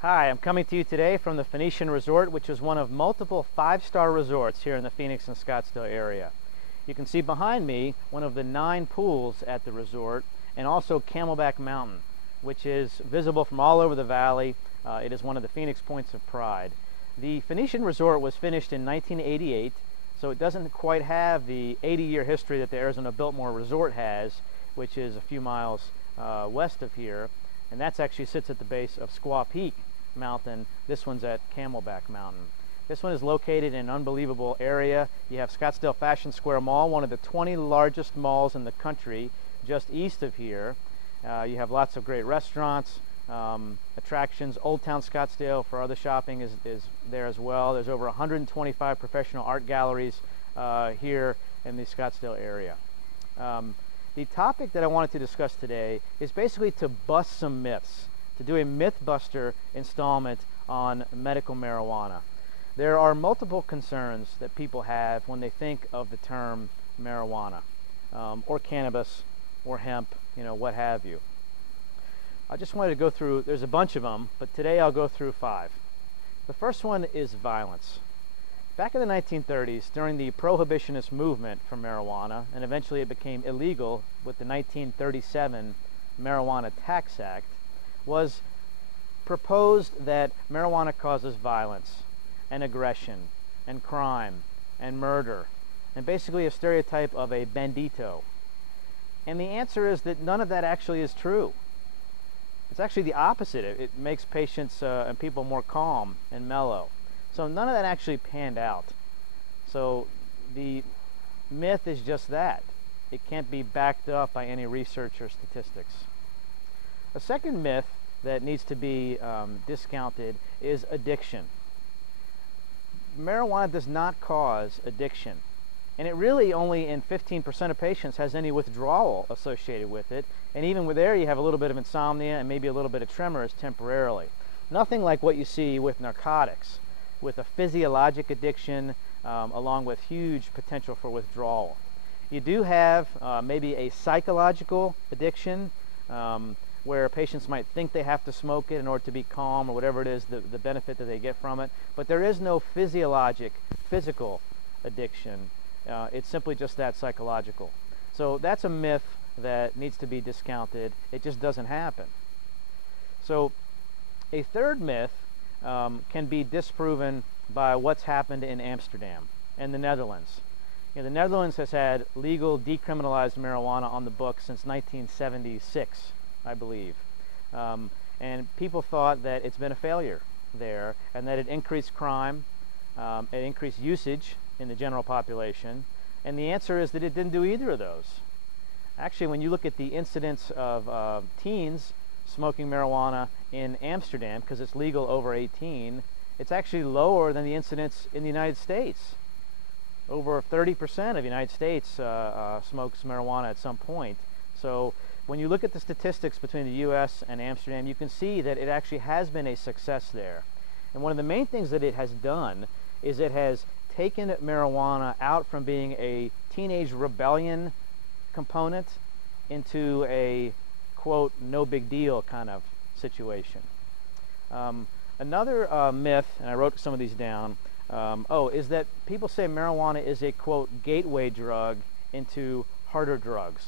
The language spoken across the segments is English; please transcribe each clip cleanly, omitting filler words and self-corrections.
Hi, I'm coming to you today from the Phoenician Resort, which is one of multiple five-star resorts here in the Phoenix and Scottsdale area. You can see behind me one of the 9 pools at the resort, and also Camelback Mountain, which is visible from all over the valley. It is one of the Phoenix points of pride. The Phoenician Resort was finished in 1988, so it doesn't quite have the 80-year history that the Arizona Biltmore Resort has, which is a few miles west of here, and that actually sits at the base of Squaw Peak Mountain. This one's at Camelback Mountain. This one is located in an unbelievable area. You have Scottsdale Fashion Square Mall, one of the 20 largest malls in the country, just east of here. You have lots of great restaurants, attractions. Old Town Scottsdale for other shopping is there as well. There's over 125 professional art galleries here in the Scottsdale area. The topic that I wanted to discuss today is basically to bust some myths, to do a Mythbuster installment on medical marijuana. There are multiple concerns that people have when they think of the term marijuana, or cannabis, or hemp, what have you. I just wanted to go through, there's a bunch of them, but today I'll go through 5. The first one is violence. Back in the 1930s, during the prohibitionist movement for marijuana, and eventually it became illegal with the 1937 Marijuana Tax Act, was proposed that marijuana causes violence and aggression and crime and murder, and basically a stereotype of a bandito. And the answer is that none of that actually is true. It's actually the opposite. It makes patients and people more calm and mellow. So none of that actually panned out. So the myth is just that. It can't be backed up by any research or statistics. A second myth that needs to be discounted is addiction. Marijuana does not cause addiction, and it really only in 15% of patients has any withdrawal associated with it, and even with there you have a little bit of insomnia and maybe a little bit of tremors temporarily. Nothing like what you see with narcotics, with a physiologic addiction along with huge potential for withdrawal. You do have maybe a psychological addiction where patients might think they have to smoke it in order to be calm or whatever it is, the benefit that they get from it. But there is no physical addiction. It's simply just that psychological. So that's a myth that needs to be discounted. It just doesn't happen. So a third myth can be disproven by what's happened in Amsterdam and the Netherlands. The Netherlands has had legal decriminalized marijuana on the books since 1976, I believe. And people thought that it's been a failure there and that it increased crime, it increased usage in the general population, and the answer is that it didn't do either of those. Actually, when you look at the incidence of teens smoking marijuana in Amsterdam, because it's legal over 18, it's actually lower than the incidence in the United States. Over 30% of the United States smokes marijuana at some point. So when you look at the statistics between the US and Amsterdam, you can see that it actually has been a success there. And one of the main things that it has done is it has taken marijuana out from being a teenage rebellion component into a, quote, no big deal kind of situation. Another myth, and I wrote some of these down, is that people say marijuana is a, quote, gateway drug into harder drugs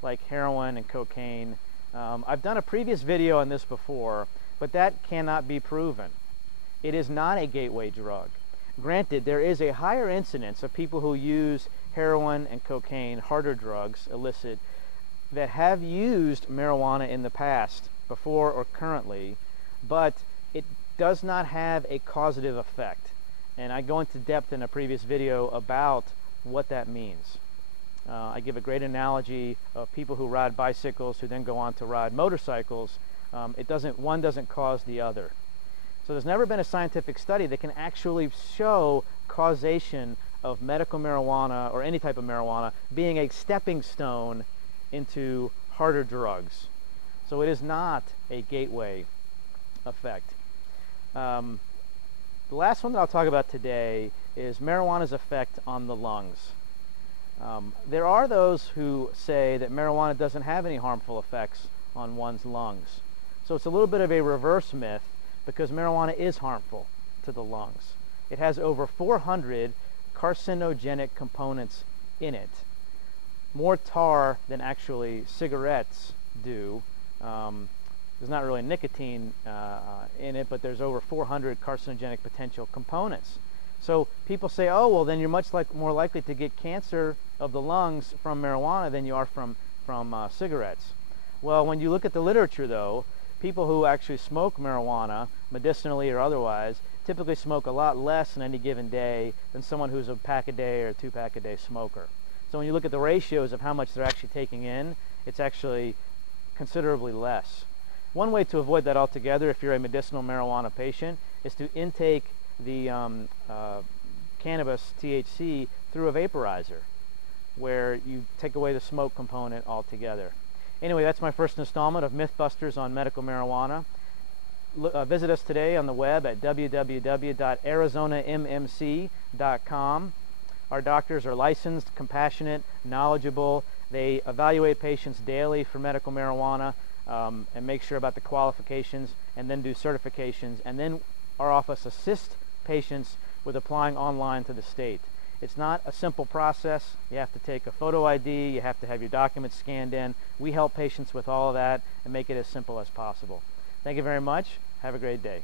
like heroin and cocaine. I've done a previous video on this before, but that cannot be proven. It is not a gateway drug. Granted, there is a higher incidence of people who use heroin and cocaine, harder drugs, illicit, that have used marijuana in the past, before or currently, but it does not have a causative effect. And I go into depth in a previous video about what that means. I give a great analogy of people who ride bicycles who then go on to ride motorcycles. One doesn't cause the other. So there's never been a scientific study that can actually show causation of medical marijuana or any type of marijuana being a stepping stone into harder drugs. So it is not a gateway effect. The last one that I'll talk about today is marijuana's effect on the lungs. There are those who say that marijuana doesn't have any harmful effects on one's lungs. So it's a little bit of a reverse myth because marijuana is harmful to the lungs. It has over 400 carcinogenic components in it. More tar than actually cigarettes do. There's not really nicotine in it, but there's over 400 carcinogenic potential components. So people say, oh, well, then you're much more likely to get cancer of the lungs from marijuana than you are from cigarettes. Well, when you look at the literature, though, people who actually smoke marijuana, medicinally or otherwise, typically smoke a lot less in any given day than someone who's a pack a day or a 2-pack a day smoker. So when you look at the ratios of how much they're actually taking in, it's actually considerably less. One way to avoid that altogether, if you're a medicinal marijuana patient, is to intake the cannabis THC through a vaporizer, where you take away the smoke component altogether. Anyway, that's my first installment of Mythbusters on medical marijuana. Visit us today on the web at www.arizonammc.com. Our doctors are licensed, compassionate, knowledgeable. They evaluate patients daily for medical marijuana and make sure about the qualifications, and then do certifications, and then our office assists patients with applying online to the state. It's not a simple process. You have to take a photo ID, you have to have your documents scanned in. We help patients with all of that and make it as simple as possible. Thank you very much. Have a great day.